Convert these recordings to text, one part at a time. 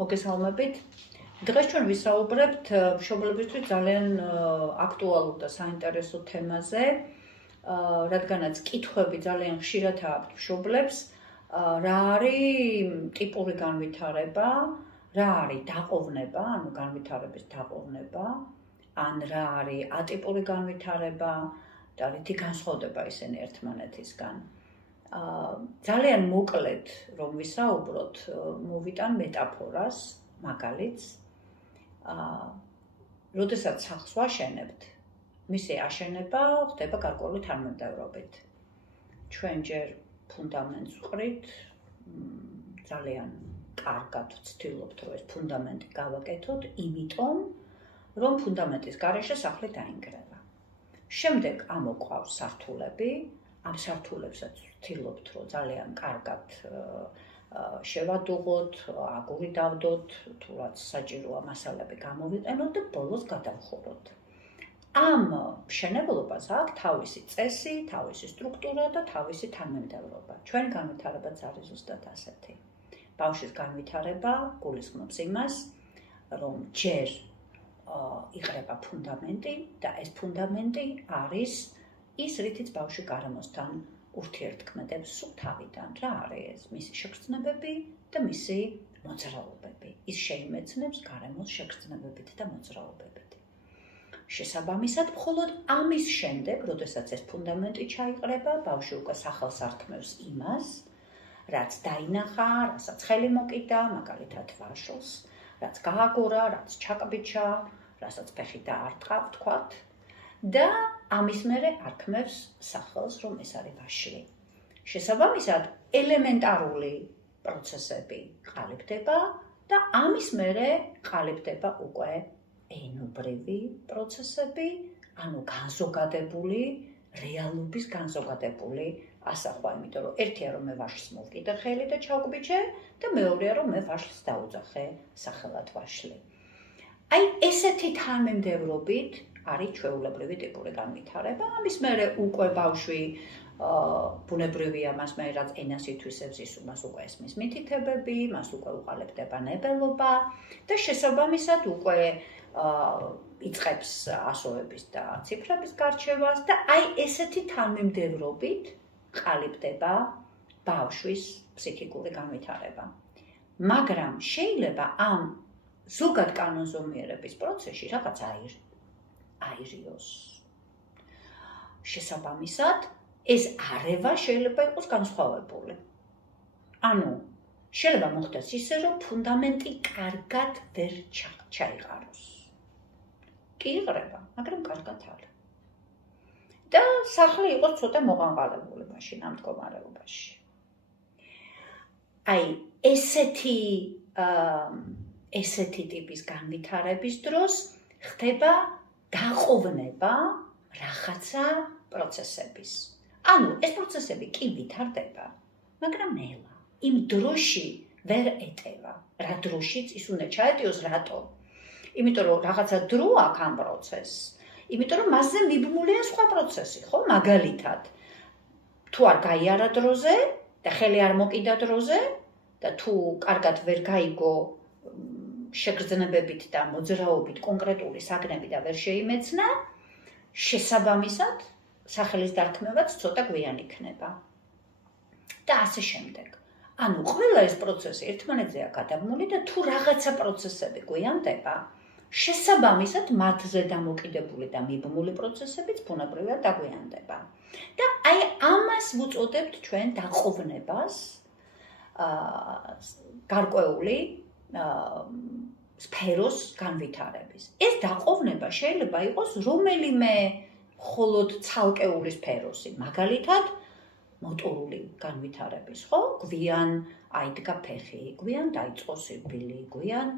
მოგესალმებით. დღეს ჩვენ ვისაუბრებთ მშობლებისთვის ძალიან აქტუალურ და საინტერესო თემაზე, რადგანაც კითხვები ძალიან ხშირად აქვთ მშობლებს, რა არის ტიპური განვითარება, რა არის დაყოვნება, ანუ განვითარების დაყოვნება, ან რა არის ატიპური განვითარება და რითი განსხვავდება ისინი ერთმანეთისგან. ძალიან მოკლედ რომ ვისაუბროთ, მოვიტან მეტაფორას, მაგალითს. როდესაც სახლს ვაშენებთ, მისი აშენება ხდება გარკვეული თანმიმდევრობით. ჩვენ ჯერ ფუნდამენტს ვყრით, ძალიან კარგად ვცდილობთ, რომ ეს ფუნდამენტი გავაკეთოთ, იმიტომ, რომ ფუნდამენტის გარეშე სახლი დაინგრევა. შემდეგ ამოყვავს სართულები, ამ სართულებსაც ვცდილობთ, რომ ძალიან კარგად შევადუღოთ, აგური დავდოთ, თუ რაც საჭიროა მასალები გამოვიყენოთ და ბოლოს გადავხუროთ. ამ მშენებლობას აქვს თავისი წესი, თავისი სტრუქტურა და თავისი თანმიმდევრობა. ჩვენი განვითარებაც არის ზუსტად ასეთი. ბავშვის განვითარება გულისხმობს იმას, რომ ჯერ იყრება ფუნდამენტი და ეს ფუნდამენტი არის ის, რითიც ბავშვი გარემოსთან ურთიერთქმედებს სულ თავიდან. რა არის ეს? მისი შეგრძნებები და მისი მოძრაობები. ის შეიმეცნებს გარემოს შეგრძნებებით და მოძრაობებით. შესაბამისად, მხოლოდ ამის შემდეგ, როდესაც ეს ფუნდამენტი ჩაიყრება, ბავშვი უკვე სახელს არქმევს იმას, რაც დაინახა, რასაც ხელი მოკიდა, მაგალითად ვაშლს, რაც გააგორა, რაც ჩაკბიჩა, რასაც ფეხი დაარტყა, ვთქვათ. და ამის მერე არქმევს სახელს, რომ ეს არის ვაშლი. შესაბამისად, ელემენტარული პროცესები ყალიბდება და ამის მერე ყალიბდება უკვე ენობრივი პროცესები, ანუ განზოგადებული, რეალობის განზოგადებული ასახვა, იმიტომ რომ ერთია რომ მე ვაშლს მოვკიდე ხელი და ჩავკბიჩე და მეორეა რომ მე ვაშლს დაუძახე სახელად ვაშლი. აი ესეთი თანმიმდევრობით არის ჩვეულებრივი ტიპური განვითარება. ამის მერე უკვე ბავშვი ბუნებრივია მას მერე რაც ენას ითვისებს, მას უკვე ესმის მითითებები, მას უკვე უყალიბდება ნებელობა და შესაბამისად უკვე იწყებს ასოების და ციფრების გარჩევას და აი ესეთი თანმიმდევრობით ყალიბდება ბავშვის ფსიქიკური განვითარება. მაგრამ შეიძლება ამ ზოგად კანონზომიერების პროცესში რაღაც აირიოს. შესაბამისად, ეს არევა შეიძლება იყოს განსხვავებული. ანუ, შეიძლება მოხდეს ისე, რომ ფუნდამენტი კარგად ვერ ჩაიყაროს. კი იყრება, მაგრამ კარგად არა. და სახლი იყოს ცოტა მოღანღალებული მაშინ ამ მდგომარეობაში. აი, ესეთი ტიპის განვითარების დროს ხდება დაყოვნება რაღაცა პროცესების. ანუ ეს პროცესები კი ვითარდება, მაგრამ ნელა. იმ დროში ვერ ეტევა. რა დროშიც ის უნდა ჩაეტიოს, რატო? იმიტომ რომ რაღაცა დრო აქვს ამ პროცესს. იმიტომ რომ მასზე მიბმულია სხვა პროცესი, ხო? მაგალითად, თუ არ გაიარა დროზე და ხელი არ მოკიდა დროზე და თუ კარგად ვერ გაიგო შეგრძნებებით და მოძრაობით კონკრეტული საგნები და ვერ შეიმეცნა, შესაბამისად, სახელის დარქმევაც ცოტა გვიან იქნება. და ასე შემდეგ. ანუ ყველა ეს პროცესი ერთმანეთზეა გადაბმული და თუ რაღაცა პროცესები გვიანდება, შესაბამისად მათზე დამოკიდებული და მიბმული პროცესებიც ბუნებრივად დაგვიანდება. და აი ამას ვუწოდებთ ჩვენ დაყოვნებას, გარკვეული სფეროს განვითარების. ეს დაყოვნება შეიძლება იყოს რომელიმე მხოლოდ ცალკეული სფეროსი, მაგალითად მოტორული განვითარების, ხო? გვიან აიდგა ფეხი, გვიან დაიწყო სიკვდილი, გვიან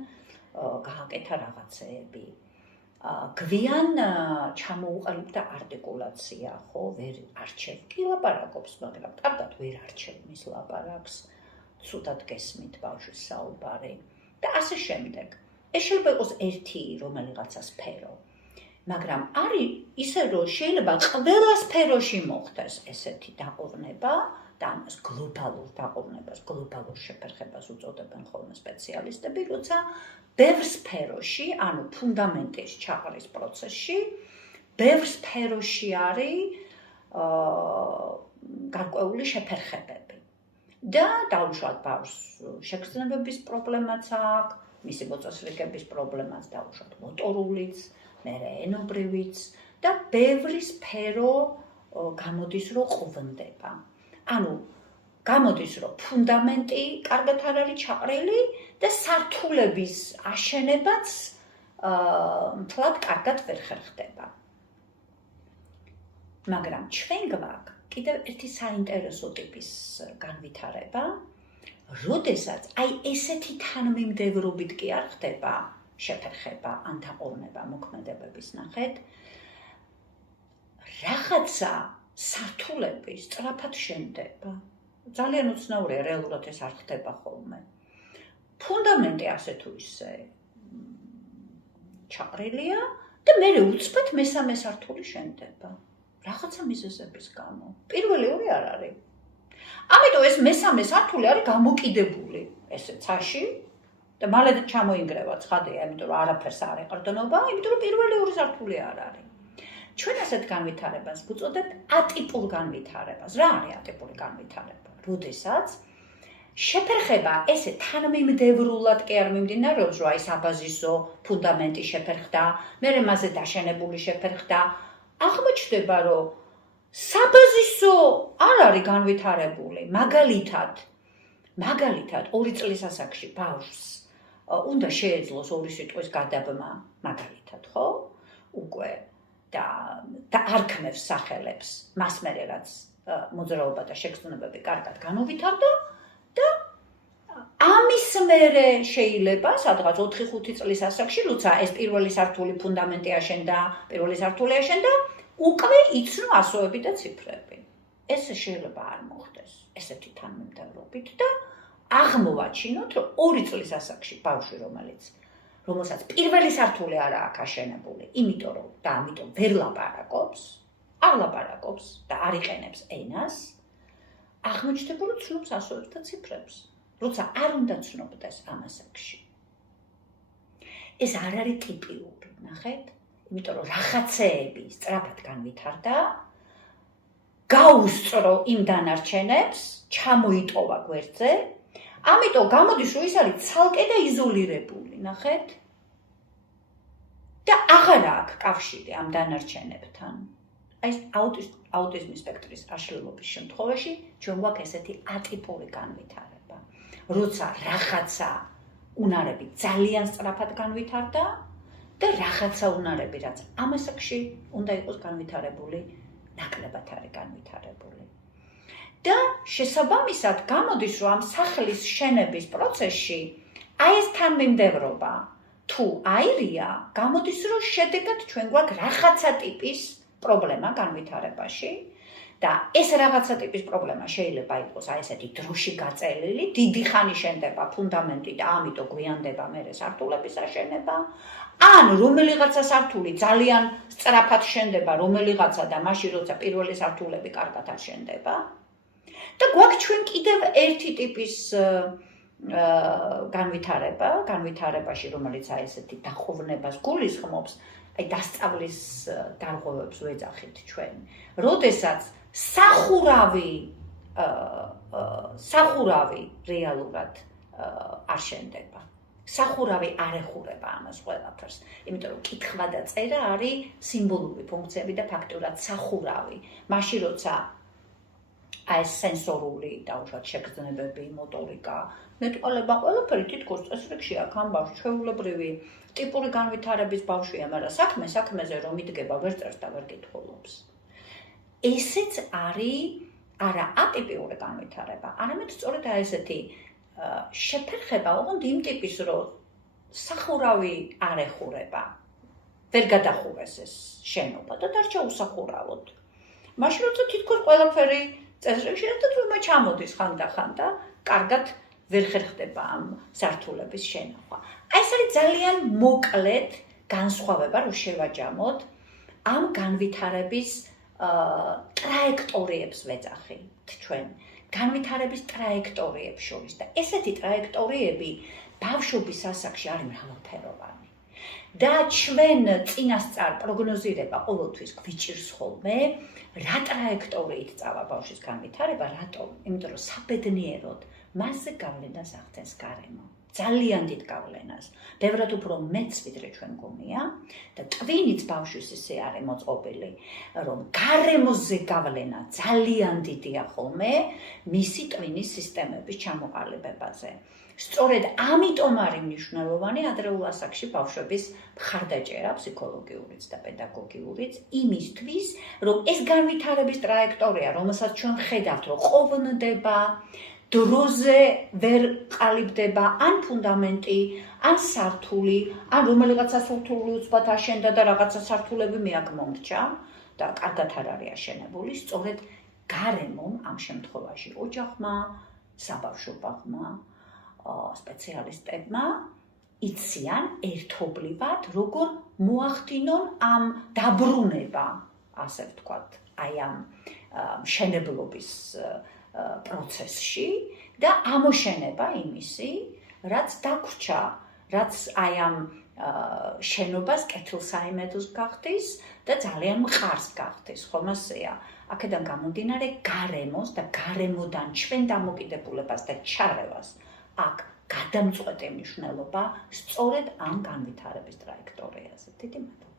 გააკეთა რაღაცეები. გვიან ჩამოუყალიბდა არტიკულაცია, ხო? ვერ არჩევ კი ლაპარაკობს, მაგრამ კარგად ვერ არჩევ მის ლაპარაკს, ცუდად გესმით ბავშვის საუბარი და ასე შემდეგ. ეს შეიძლება იყოს ერთი რომელიღაცა სფერო. მაგრამ არის ისე, რომ შეიძლება ყველა სფეროში მოხდეს ესეთი დაყოვნება და ამას გლობალურ დაყოვნებას, გლობალურ შეფერხებას უწოდებენ ხოლმე სპეციალისტები, როცა ბევრ სფეროში, ანუ ფუნდამენტის ჩაყრის პროცესში, ბევრ სფეროში არის გარკვეული შეფერხებები. და დაუშვათ ბავშვს შეგრძნებების პრობლემაც აქვს, მისი მოწესრიგების პრობლემაც დაუშვათ მოტორულიც, მერე ენობრივიც და ბევრი სფერო გამოდის, რომ ყვნდება. ანუ გამოდის, რომ ფუნდამენტი კარგად არ არის ჩაყრილი და სართულების აშენებაც მთლად კარგად ვერ ხერხდება. მაგრამ ჩვენ გვაქვს კიდევ ერთი საინტერესო ტიპის განვითარება, როდესაც აი ესეთი თანმიმდევრობით კი არ ხდება შეფერხება ან დაყოვნება მოქმედებების ნახეთ, რაღაცა სართულები სწრაფად შენდება. ძალიან უცნაურია, რეალურად ეს არ ხდება ხოლმე. ფუნდამენტი ასე თუ ისე ჩაყრილია და მერე უცბად მესამე სართული შენდება. რაღაცა მიზეზების გამო. პირველი ორი არ არის. ამიტომ ეს მესამე სართული არის გამოკიდებული ესე ცაში და მალე ჩამოინგრევა ცხადია, იმიტომ რომ არაფერს არ ეყრდნობა, იმიტომ რომ პირველი ორი სართული არ არის. ჩვენ ასეთ განვითარებას ვუწოდებთ ატიპურ განვითარებას. რა არის ატიპური განვითარება? როდესაც შეფერხება ესე თანმიმდევრულად კი არ მიმდინარეობს, რომ აი საბაზისო ფუნდამენტი შეფერხდა, მერე მასზე დაშენებული შეფერხდა. აღმოჩნდება, რომ საბაზისო არ არის განვითარებული. მაგალითად 2 წლის ასაკში ბავშვს უნდა შეეძლოს 2 სიტყვის გადაბმა, მაგალითად, ხო? უკვე და არქმევს სახელებს, მას მერე რაც მოძრაობა და შეგრძნებები კარგად განუვითარდა და ამის მერე შეიძლება სადღაც 4-5 წლის ასაკში, როცა ეს პირველი სართული ფუნდამენტი აშენდა, პირველი სართული აშენდა, უკვე იცნო ასოები და ციფრები. ეს შეიძლება არ მოხდეს ესეთი თანმიმდევრობით და აღმოვაჩინოთ, რომ 2 წლის ასაკში ბავშვი, რომელსაც პირველი სართული არ აქვს აშენებული, ამიტომ ვერ ლაპარაკობს, არ ლაპარაკობს და არ იყენებს ენას, აღმოჩნდება, რომ ცნობს ასოებს და ციფრებს, როცა არ უნდა ცნობდეს ამ ასაკში. ეს არ არის ტიპიური, ნახეთ, იმიტომ რომ რაღაცეები სწრაფად განვითარდა, გაუსწრო იმ დანარჩენებს, ჩამოიტოვა გვერდზე, ამიტომ გამოდის, რომ ის არის ცალკე და იზოლირებული, ნახეთ? და აღარ აქვს კავშირი ამ დანარჩენებთან. აი აუტიზმის სპექტრის აშლილობის შემთხვევაში ჩვენ გვაქვს ესეთი ატიპური განვითარება, როცა რაღაცა უნარები ძალიან სწრაფად განვითარდა და რაღაცა უნარები, რაც ამ ასაკში უნდა იყოს განვითარებული, ნაკლებად არის განვითარებული. და შესაბამისად გამოდის, რომ ამ სახლის შენების პროცესში აი ეს თანმიმდევრობა თუ აირია, გამოდის, რომ შედეგად ჩვენ გვაქვს რაღაცა ტიპის პრობლემა განვითარებაში და ეს რაღაცა ტიპის პრობლემა შეიძლება იყოს აი ესეთი დროში გაწელილი, დიდი ხანი შენდება ფუნდამენტი და ამიტომ გვიანდება მერე სართულების აშენება, ან რომელიღაცა სართული ძალიან სწრაფად შენდება, რომელიღაცა და მაშინ როცა პირველი სართულები კარგად არ შენდება. და გვაქვს ჩვენ კიდევ ერთი ტიპის განვითარებაში, რომელიც აი ესეთი დაყოვნებას გულისხმობს, აი დასწავლის დარღვევებს ვეძახით ჩვენ. როდესაც სახურავი რეალურად არ შენდება. სახურავი არ ეხურება ამას ყველაფერს, იმიტომ რომ კითხვა და წერა არის სიმბოლური ფუნქციები და ფაქტურად სახურავი. მაშინ როცა აი ეს სენსორული დაუშვათ შეგრძნებები, მოტორიკა, მეტყველება, ყველაფერი თითქოს წესრიგში აქვს ამ ბავშვს, ჩვეულებრივი ტიპური განვითარების ბავშვია, მაგრამ საქმეზე რომ იდგება, ვერ წერს და ვერ კითხულობს. ესეც არის არა ატიპიური განვითარება, არამედ სწორედ აი ესეთი შეფერხება ოღონდ იმ ტიპის, რომ სახურავი არ ეხურება, ვერ გადახურეს ეს შენობა და დარჩა უსახურავოდ. მაშინ როცა თითქოს ყველაფერი წესრიგში და თუმცა ჩამოდის ხანდახან და კარგად ვერ ხერხდება ამ სართულების შენახვა. ეს არის ძალიან მოკლედ განსხვავება, რომ შევაჯამოთ ამ განვითარების ტრაექტორიებს ვეძახით ჩვენ. განვითარების ტრაექტორიებს შორის და ესეთი ტრაექტორიები ბავშვობის ასაკში არის მრავალფეროვანი. და ჩვენ წინასწარ პროგნოზირება ყოველთვის გვიჭირს ხოლმე, რა ტრაექტორიით წავა ბავშვის განვითარება, რატომ? იმიტომ რომ საბედნიეროდ მასზე გავლენას ახდენს გარემო. ძალიან დიდ გავლენას. ბევრად უფრო მეც ვიდრე ჩვენ გონია და ტვინიც ბავშვის ისე არის მოწყობილი, რომ გარემოზე გავლენა ძალიან დიდია ხოლმე მისი ტვინის სისტემების ჩამოყალიბებაზე. სწორედ ამიტომ არის მნიშვნელოვანი ადრეულ ასაკში ბავშვების მხარდაჭერა ფსიქოლოგიურიც და პედაგოგიურიც იმისთვის, რომ ეს განვითარების ტრაექტორია, რომელსაც ჩვენ ხედავთ, რომ ყოფნდება, დროზე ვერ ყალიბდება ან ფუნდამენტი, ან სართული, ან რომელიღაც სასართული უცბად აშენდა და რაღაცა სართულები მეაქ მომრჩა და კარგად არ არის აშენებული, სწორედ გარემომ ამ შემთხვევაში ოჯახმა, საბავშვო ბაღმა, სპეციალისტებმა იციან ერთობლივად, როგორ მოახდინონ ამ დაბრუნება, ასე ვთქვათ, აი ამ მშენებლობის პროცესში და ამოშენება იმისი, რაც დაგვრჩა, რაც აი ამ შენობას კეთილსაიმედოს გახდის და ძალიან მყარს გახდის, ხომ ასეა? აქედან გამომდინარე გარემოს და გარემოდან ჩვენ დამოკიდებულებას და ჩარევას აქ გადამწყვეტი მნიშვნელობა სწორედ ამ განვითარების ტრაექტორიაზე. დიდი მადლობა.